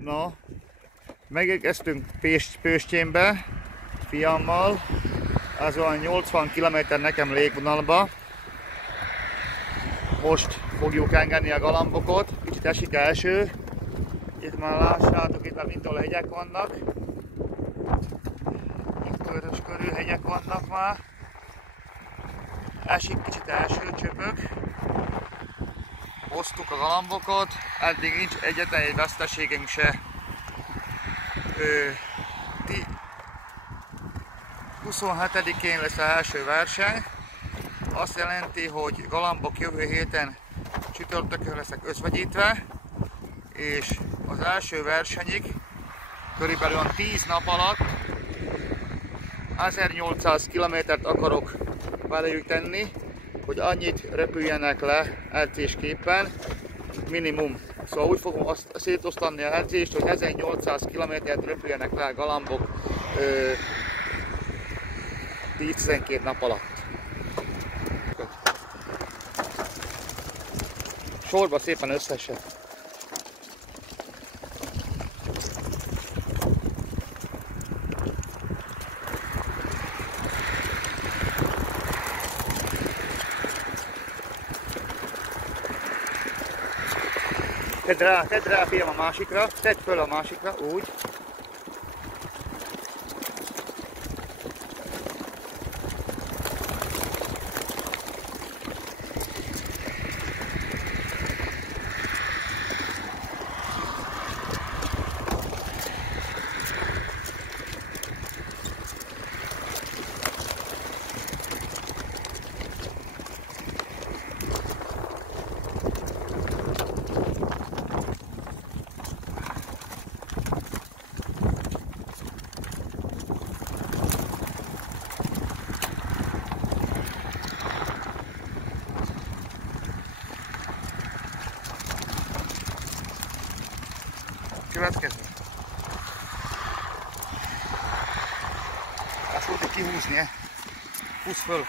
Na, megérkeztünk Pőstyenbe fiammal, az olyan 80 km nekem légvonalba. Most fogjuk engedni a galambokot, kicsit esik eső. Itt már lássátok, itt már mindenhol hegyek vannak. Itt körös körül hegyek vannak már. Esik kicsit eső, csöpög. Hoztuk a galambokat, eddig nincs egyetlen egy veszteségünk se. 27-én lesz az első verseny. Azt jelenti, hogy galambok jövő héten csütörtökön lesznek özvegyítve, és az első versenyig körülbelül 10 nap alatt 1800 kilométert akarok velejük tenni, hogy annyit repüljenek le edzésképpen, minimum. Szóval úgy fogom azt szétosztani a edzést, hogy 1800 kilométert repüljenek le a galambok 10-12 nap alatt. Sorba szépen összesen. Tedd rá fiam a másikra, tedd föl a másikra, úgy. Következő. Ezt volt kihúzni, húzz föl.